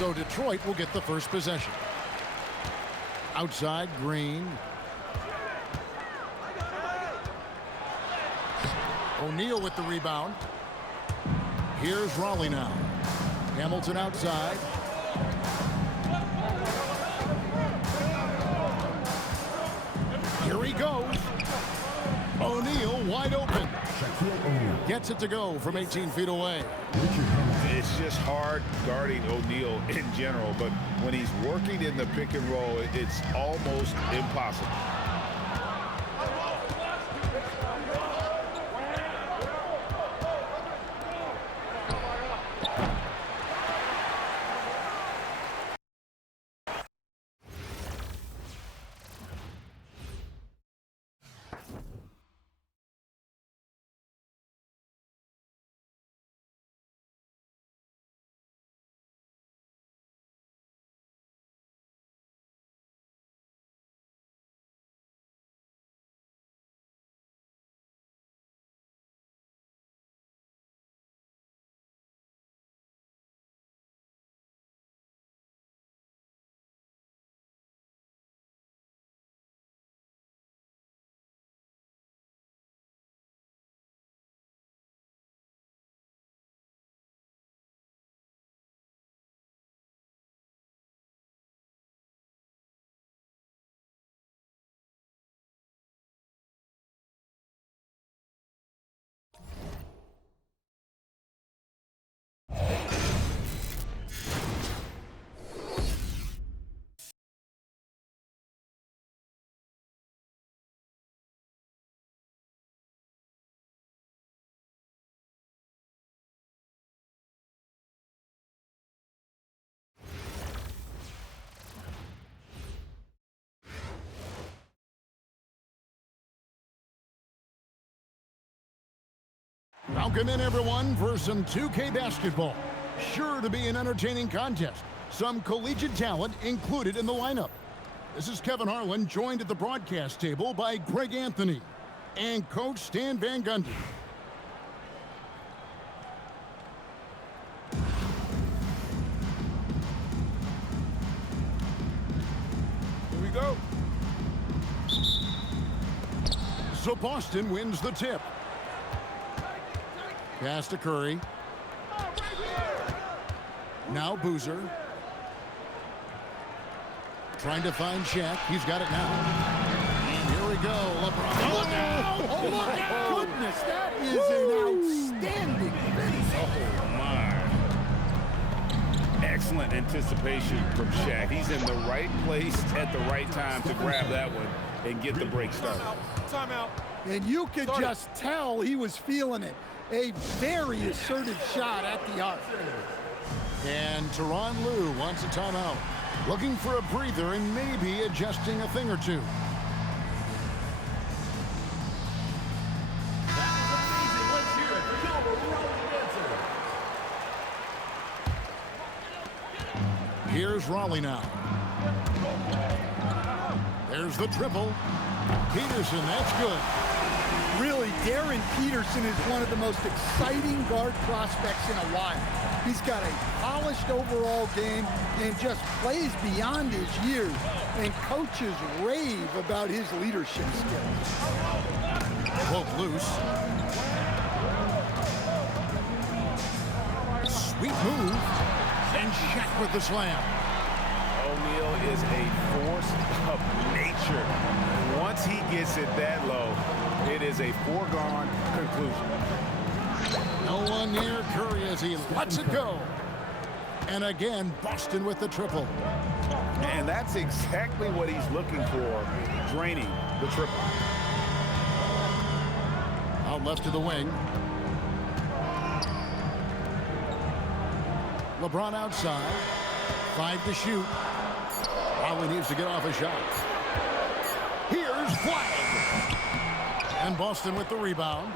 So Detroit will get the first possession. Outside, Green. O'Neal with the rebound. Here's Raleigh now. Hamilton outside. Here he goes. O'Neal wide open. Gets it to go from 18 feet away. It's just hard guarding O'Neal in general, but when he's working in the pick and roll, it's almost impossible. Welcome in, everyone, for some 2K basketball. Sure to be an entertaining contest. Some collegiate talent included in the lineup. This is Kevin Harlan, joined at the broadcast table by Greg Anthony and Coach Stan Van Gundy. Here we go. So Boston wins the tip. Pass to Curry. Now Boozer. Trying to find Shaq. He's got it now. And here we go. LeBron. Oh, look out! Oh, look out! Goodness, that is an outstanding finish. Oh, my. Excellent anticipation from Shaq. He's in the right place at the right time to grab that one and get the break started. Timeout. And you could just tell he was feeling it. A very assertive shot at the arc. And Tyronn Lue wants a timeout. Looking for a breather and maybe adjusting a thing or two. Here's Raleigh now. There's the triple. Peterson, that's good. Really, Darren Peterson is one of the most exciting guard prospects in a while. He's got a polished overall game and just plays beyond his years. And coaches rave about his leadership skills. Both loose. Sweet move. And Shaq with the slam. O'Neal is a force of nature. Once he gets it that low, it is a foregone conclusion. No one near Curry as he lets it go. And again, Boston with the triple. And that's exactly what he's looking for, draining the triple. Out left to the wing. LeBron outside. 5 to shoot. Raleigh needs to get off a shot. Here's Flag. And Boston with the rebound.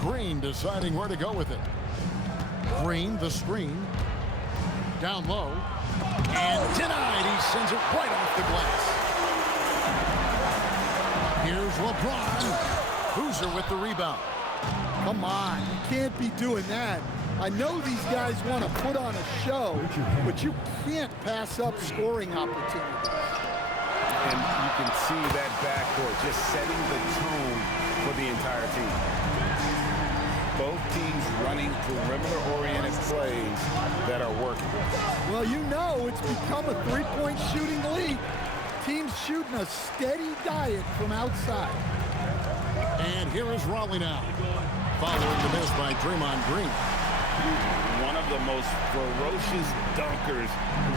Green deciding where to go with it. Green, the screen. Down low. And denied. He sends it right off the glass. Here's LeBron. Boozer with the rebound. Come on, you can't be doing that. I know these guys want to put on a show, but you can't pass up scoring opportunities. And you can see that backcourt just setting the tone for the entire team. Both teams running perimeter-oriented plays that are working. Well, you know it's become a three-point shooting league. Teams shooting a steady diet from outside. And here is Raleigh now. Following the miss by Draymond Green. One of the most ferocious dunkers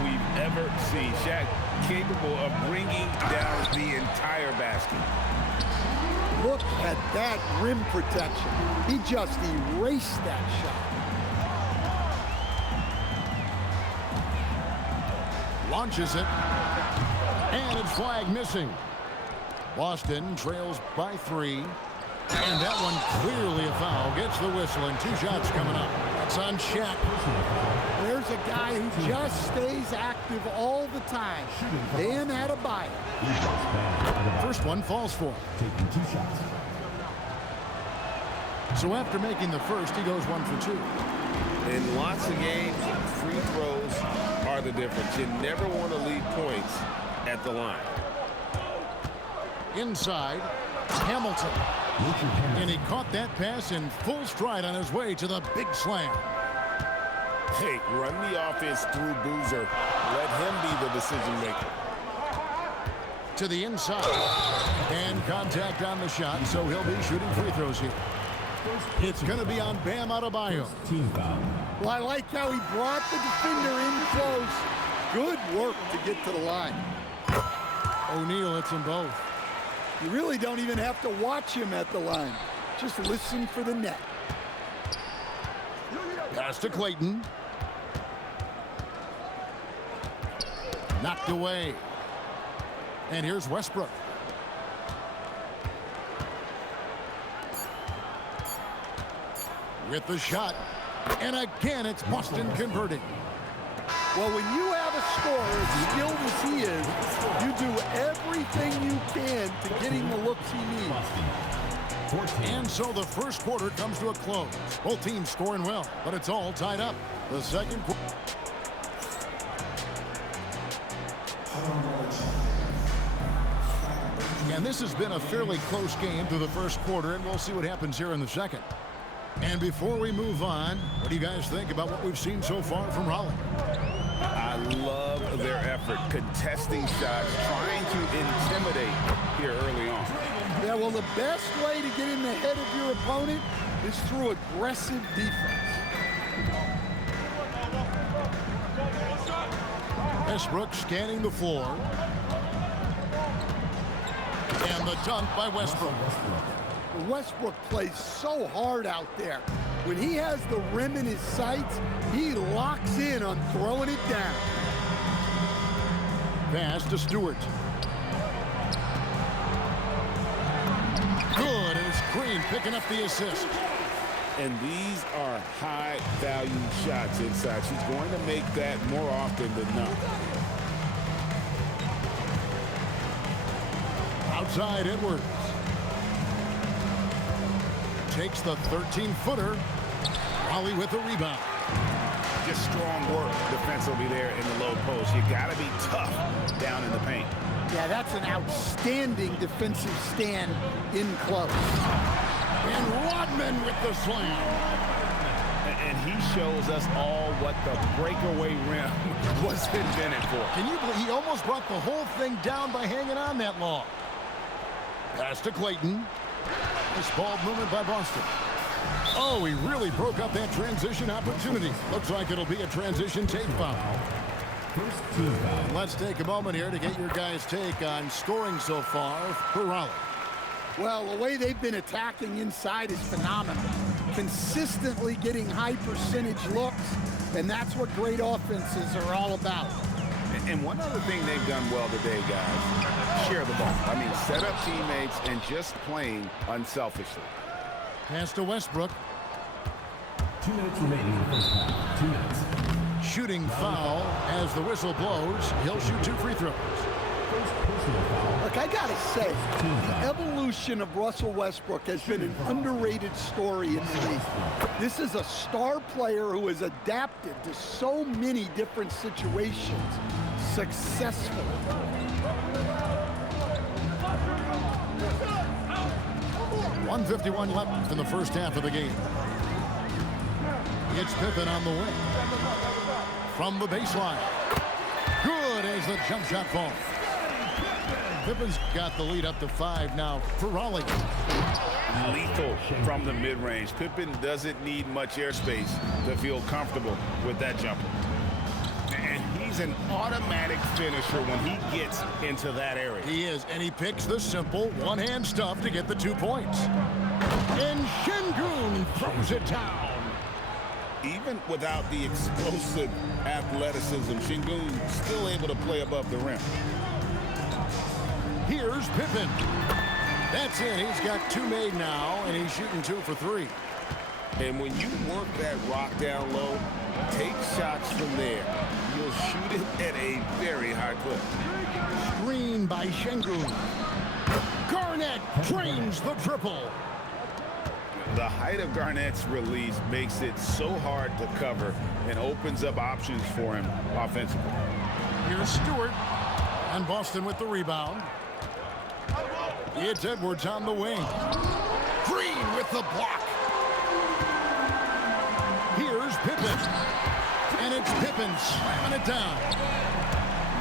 we've ever seen. Shaq capable of bringing down the entire basket. Look at that rim protection. He just erased that shot. Launches it. And it's flag missing. Boston trails by 3. And that one clearly a foul. Gets the whistle and 2 shots coming up. That's on Shaq. There's a guy who just stays active all the time. Bam Adebayo. First one falls for him. Taking 2 shots. So after making the first, he goes 1 for 2. In lots of games, free throws are the difference. You never want to leave points at the line. Inside, Hamilton. And he caught that pass in full stride on his way to the big slam. Hey, run the offense through Boozer. Let him be the decision maker. To the inside. And contact on the shot, so he'll be shooting free throws here. It's going to be on Bam Adebayo. Team foul. Well, I like how he brought the defender in close. Good work to get to the line. O'Neal hits them both. You really don't even have to watch him at the line. Just listen for the net. Pass to Clayton. Knocked away. And here's Westbrook. With the shot. And again, it's Boston converting. Well, when you have a scorer as skilled as he is, you do everything you can to getting the looks he needs. And so the first quarter comes to a close. Both teams scoring well, but it's all tied up. The second quarter. And this has been a fairly close game through the first quarter, and we'll see what happens here in the second. And before we move on, what do you guys think about what we've seen so far from Raleigh? I love their effort, contesting shots, trying to intimidate here early on. Yeah, well, the best way to get in the head of your opponent is through aggressive defense. Westbrook scanning the floor. And the dunk by Westbrook. Westbrook plays so hard out there. When he has the rim in his sights, he locks in on throwing it down. Pass to Stewart. Good, and it's Green picking up the assist. And these are high-value shots inside. She's going to make that more often than not. Outside Edwards. Takes the 13-footer. Raleigh with the rebound. Just strong work defensively there in the low post. You got to be tough down in the paint. Yeah, that's an outstanding defensive stand in close. And Rodman with the slam. And he shows us all what the breakaway rim was invented for. Can you believe he almost brought the whole thing down by hanging on that long? Pass to Clayton. Nice ball movement by Boston. Oh, he really broke up that transition opportunity. Looks like it'll be a transition take foul. First team foul. Let's take a moment here to get your guys' take on scoring so far for Raleigh. Well, the way they've been attacking inside is phenomenal. Consistently getting high percentage looks, and that's what great offenses are all about. And one other thing they've done well today, guys, share the ball. I mean, set up teammates and just playing unselfishly. Pass to Westbrook. 2 minutes remaining in the first half. 2 minutes. Shooting foul as the whistle blows. He'll shoot 2 free throws. First personal foul. Look, I gotta say, the evolution of Russell Westbrook has been an underrated story in the league. This is a star player who has adapted to so many different situations successfully. .151 left in the first half of the game. It's Pippen on the wing. From the baseline. Good as the jump shot falls. Pippen's got the lead up to 5 now for Raleigh. Lethal from the mid-range. Pippen doesn't need much airspace to feel comfortable with that jumper. And he's an automatic finisher when he gets into that area. He is, and he picks the simple one-hand stuff to get the 2 points. And Şengün throws it down. Even without the explosive athleticism, Şengün still able to play above the rim. Here's Pippen. That's it. He's got 2 made now, and he's shooting 2 for 3. And when you work that rock down low, take shots from there. You'll shoot it at a very high clip. Screen by Şengün. Garnett drains the triple. The height of Garnett's release makes it so hard to cover and opens up options for him offensively. Here's Stewart. And Boston with the rebound. It's Edwards on the wing. Green with the block. Here's Pippen. And it's Pippen slamming it down.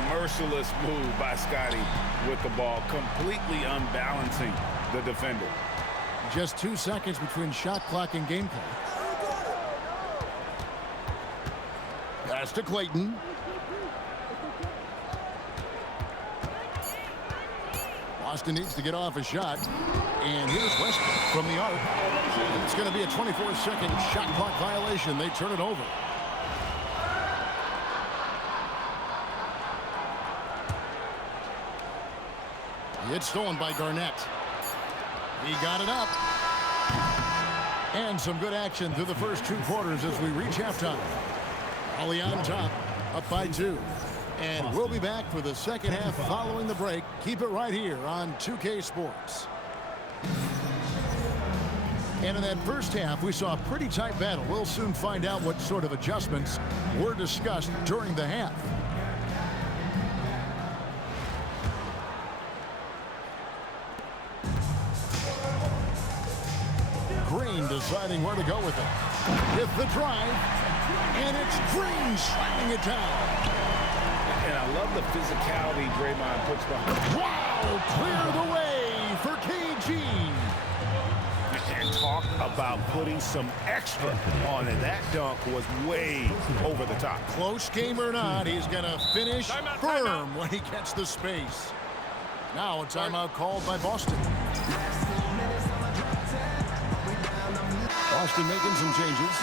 Merciless move by Scotty with the ball, completely unbalancing the defender. Just 2 seconds between shot clock and game clock. Pass to Clayton. Boston needs to get off a shot. And here's Westbrook from the arc. It's going to be a 24-second shot clock violation. They turn it over. It's stolen by Garnett. He got it up. And some good action through the first 2 quarters as we reach halftime. Raleigh on top, up by 2. And we'll be back for the second half following the break. Keep it right here on 2K Sports. And in that first half, we saw a pretty tight battle. We'll soon find out what sort of adjustments were discussed during the half. Green deciding where to go with it. With the drive, and it's Green slamming it down. And I love the physicality Draymond puts behind. Wow, clear the way for KG. And talk about putting some extra on it. That dunk was way over the top. Close game or not, he's going to finish firm when he gets the space. Now a timeout called by Boston. Boston making some changes.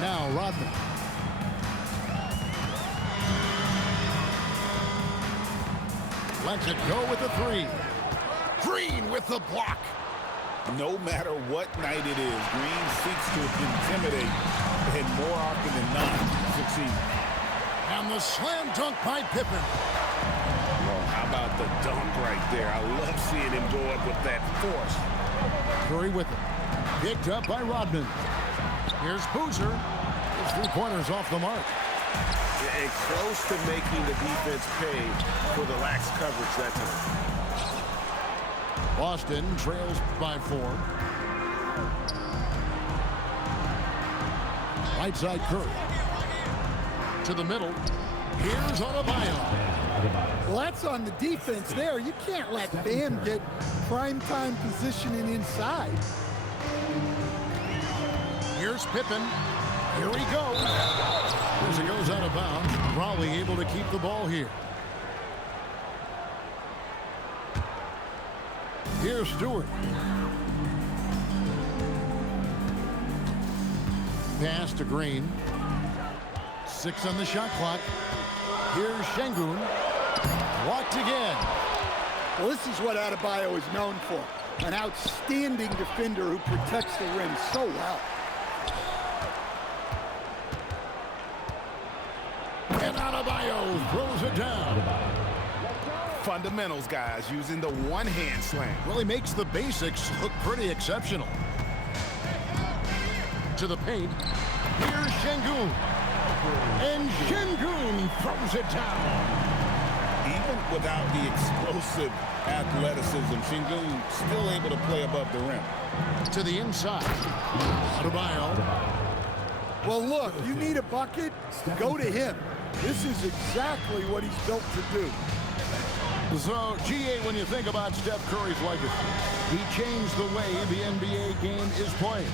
Now Rodman. Lets it go with the 3. Green with the block. No matter what night it is, Green seeks to intimidate and more often than not succeed. And the slam dunk by Pippen. Well, how about the dunk right there? I love seeing him go up with that force. Curry with it. Picked up by Rodman. Here's Boozer. His 3-pointers off the mark. And close to making the defense pay for the lax coverage that time. Boston trails by 4. Right side Curry. To the middle. Here's Adebayo. Well, that's on the defense there. You can't let Bam get primetime positioning inside. Here's Pippen. Here he goes. As it goes out of bounds, Raleigh able to keep the ball here. Here's Stewart. Pass to Green. 6 on the shot clock. Here's Şengün. Blocked again. Well, this is what Adebayo is known for. an outstanding defender who protects the rim so well. And Adebayo throws it down. Fundamentals, guys, using the one-hand slam. Well, he makes the basics look pretty exceptional. To the paint. Here's Şengün. And Şengün throws it down. Even without the explosive athleticism, Şengün still able to play above the rim. To the inside. Adebayo. Well, look, you need a bucket, go to him. This is exactly what he's built to do. So, GA, when you think about Steph Curry's legacy, he changed the way the NBA game is played.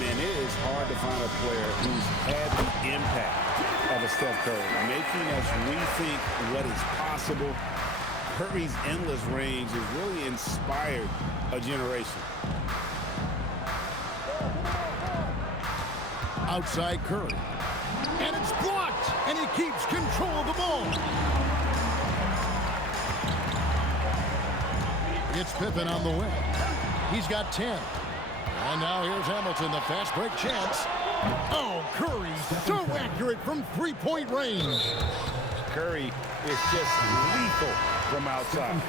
Man, it is hard to find a player who's had the impact of a Steph Curry, making us rethink what is possible. Curry's endless range has really inspired a generation. Outside Curry. And it's blocked, and he keeps control of the ball. It's Pippen on the wing. He's got 10. And now here's Hamilton, the fast break chance. Oh, Curry, so accurate from three-point range. Curry is just lethal from outside.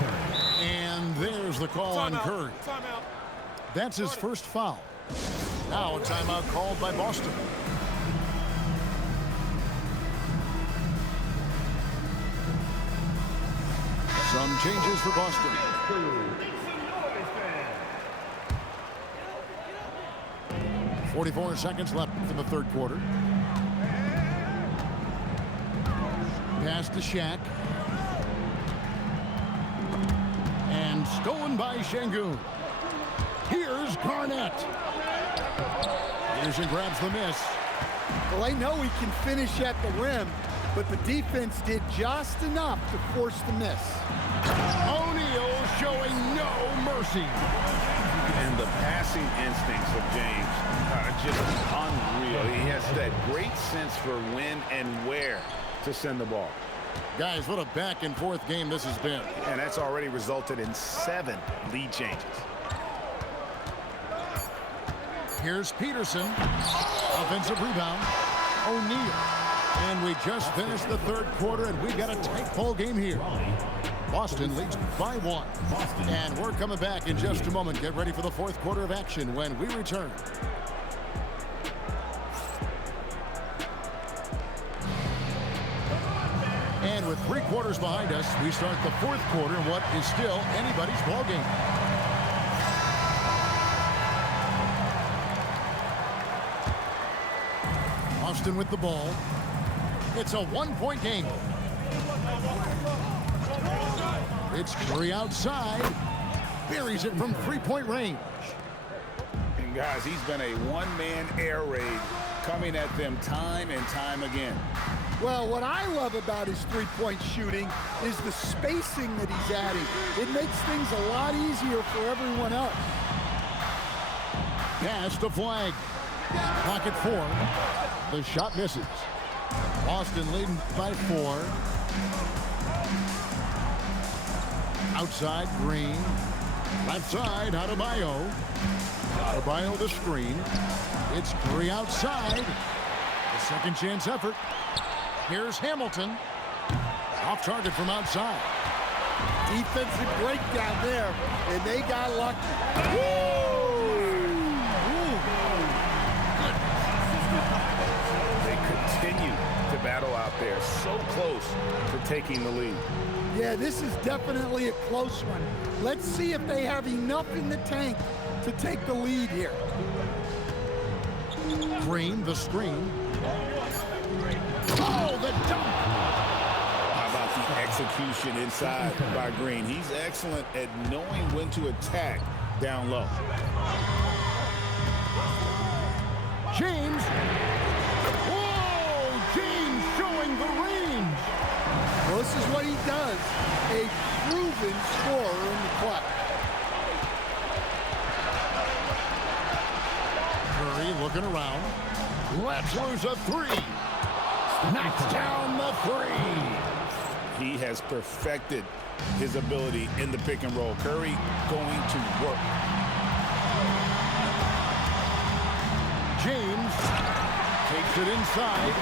And there's the call on Curry. That's his first foul. Now a timeout called by Boston. Some changes for Boston. 44 seconds left in the third quarter. Pass to Shaq. And stolen by Şengün. Here's Garnett. Peterson grabs the miss. Well, I know he can finish at the rim, but the defense did just enough to force the miss. O'Neal showing no mercy. And the passing instincts of James are just unreal. He has that great sense for when and where to send the ball. Guys, what a back-and-forth game this has been. And that's already resulted in 7 lead changes. Here's Peterson. Offensive rebound. O'Neal. And we just finished the third quarter, and we got a tight ball game here. Boston leads by 1. And we're coming back in just a moment. Get ready for the fourth quarter of action when we return. And with 3 quarters behind us, we start the fourth quarter in what is still anybody's ball game. Boston with the ball. It's a 1-point game. It's Curry outside. Buries it from 3-point range. And guys, he's been a one-man air raid coming at them time and time again. Well, what I love about his three-point shooting is the spacing that he's adding. It makes things a lot easier for everyone else. Pass to Flag. Pocket 4. The shot misses. Boston leading by 4. Outside, Green. Left side, Adebayo. Adebayo the screen. It's Curry outside. The second chance effort. Here's Hamilton. Off target from outside. Defensive breakdown there, and they got lucky. They continue to battle out there, so close to taking the lead. Yeah, this is definitely a close one. Let's see if they have enough in the tank to take the lead here. Green, the screen. Oh, the dunk! How about the execution inside by Green? He's excellent at knowing when to attack down low. James. Whoa! James showing the range. Well, this is what he does. A proven scorer in the clutch. Curry looking around. Let's lose a 3. Knocks down the 3. He has perfected his ability in the pick and roll. Curry going to work. James takes it inside.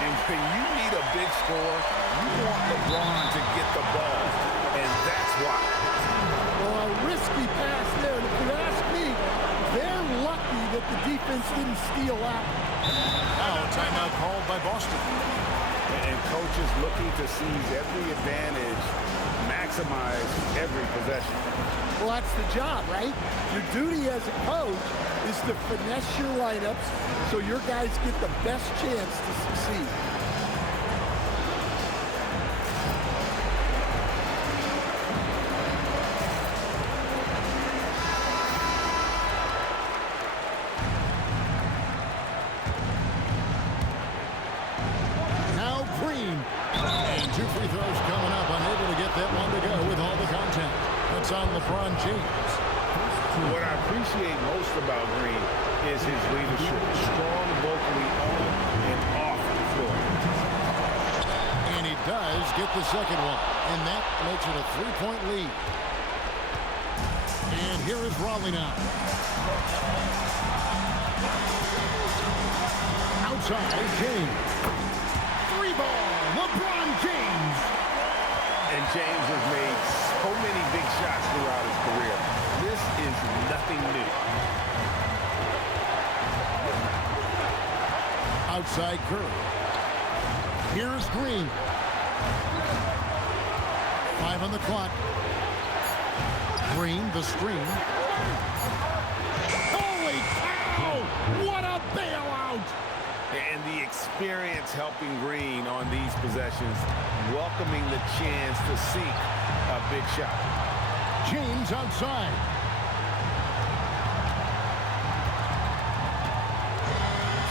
And when you need a big score, you want LeBron to get the ball, and that's why. Well, a risky pass there. And if you ask me, they're lucky that the defense didn't steal out. Now, timeout called by Boston. And coaches looking to seize every advantage, maximize every possession. Well, that's the job, right? Your duty as a coach is to finesse your lineups so your guys get the best chance to succeed. Now Green. And 2 free throws coming up. Unable to get that one to go with all the contact. That's on LeBron James. What I appreciate most about Green is his leadership. Strong vocally on and off the floor. And he does get the second one. And that makes it a 3-point lead. And here is Raleigh now. Outside, James. 3-ball, LeBron James. And James has made so many big shots throughout his career. This is nothing new. Outside Curry. Here's Green. 5 on the clock. Green, the screen. Holy cow! What a bailout! And the experience helping Green on these possessions, welcoming the chance to sink a big shot. James outside.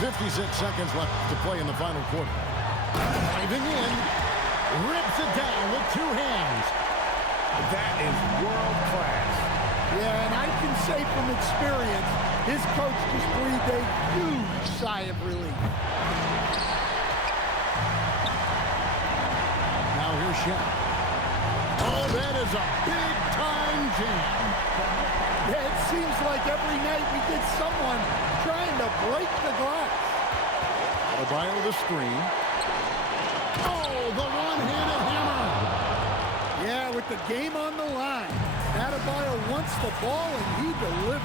.56 seconds left to play in the final quarter. Diving in, rips it down with 2 hands. That is world class. Yeah, and I can say from experience, his coach just breathed a huge sigh of relief. Now here's Shaq. Oh, that is a big-time jam. Yeah, it seems like every night we get someone trying to break the glass. Adebayo the screen. Oh, the one-handed hammer. Yeah, with the game on the line. Adebayo wants the ball, and he delivers.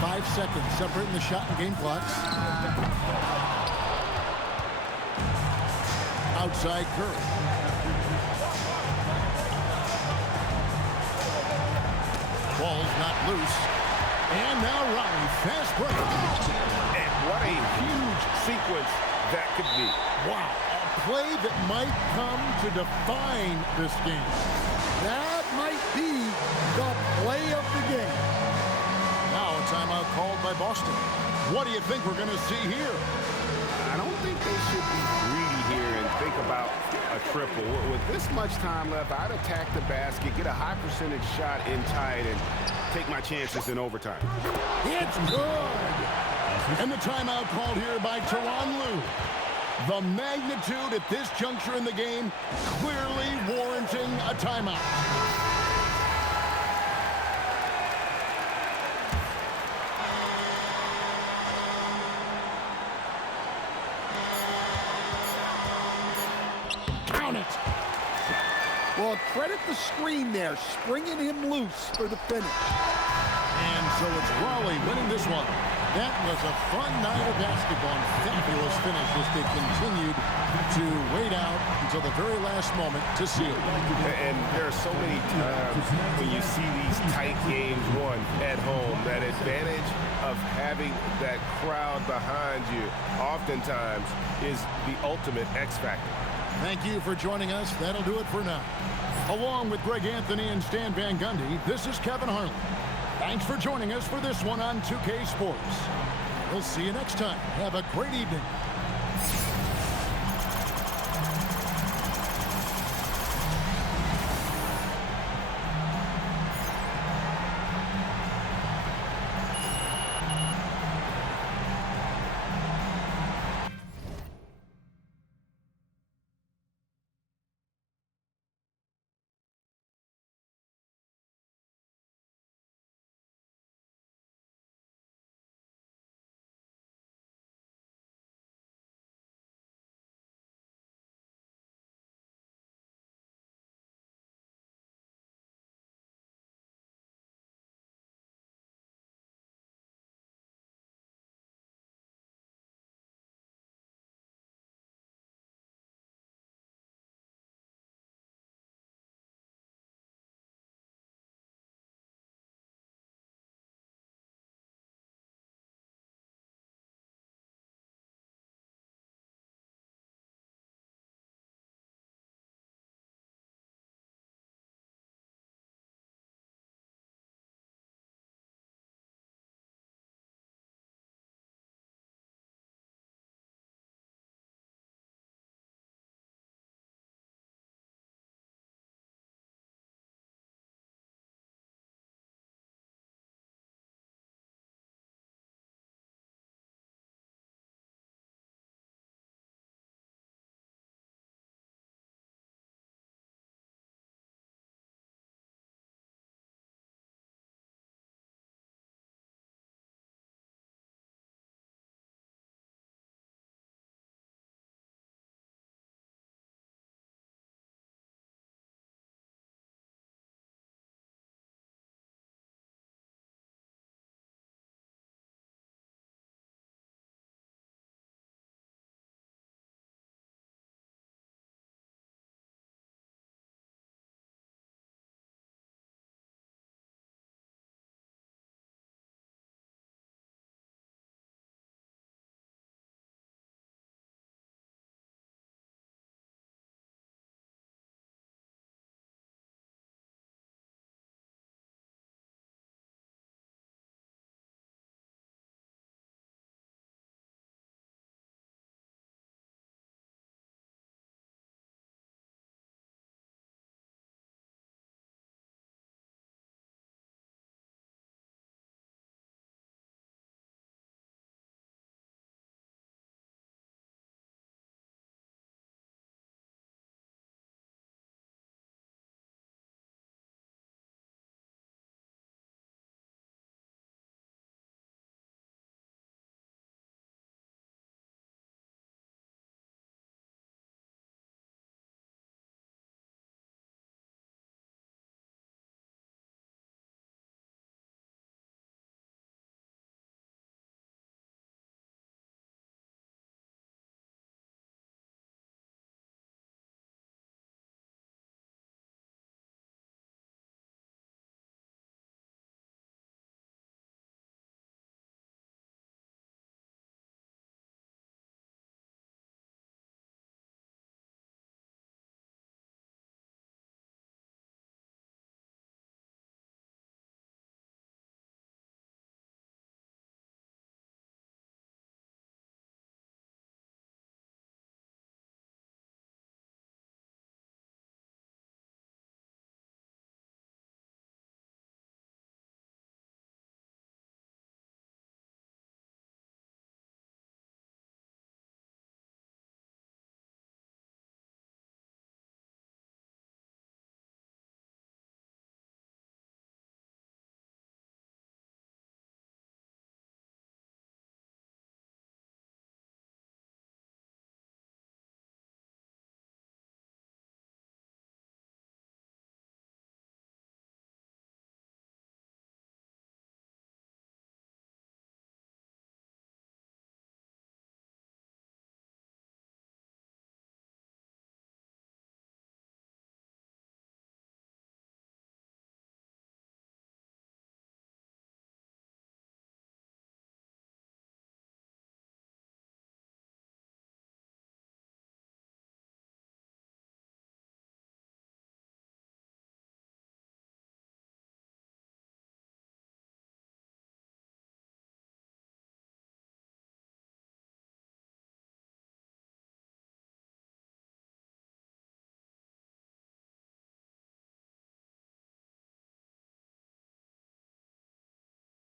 5 seconds separating the shot and game clocks. Outside Curry. Ball's not loose. And now Raleigh, fast break. And what a huge sequence that could be. Wow, a play that might come to define this game. That might be the play of the game. Now a timeout called by Boston. What do you think we're going to see here? I don't think they should be greedy here and think about a triple. With this much time left, I'd attack the basket, get a high percentage shot in tight, and take my chances in overtime. It's good. And the timeout called here by Tyronn Lue. The magnitude at this juncture in the game clearly warranting a timeout. Count it. Well, credit the screen there, springing him loose for the finish. And so it's Raleigh winning this one. That was a fun night of basketball and fabulous finish as they continued to wait out until the very last moment to seal it. And there are so many times when you see these tight games won at home, that advantage of having that crowd behind you oftentimes is the ultimate X factor. Thank you for joining us. That'll do it for now. Along with Greg Anthony and Stan Van Gundy, this is Kevin Harlan. Thanks for joining us for this one on 2K Sports. We'll see you next time. Have a great evening.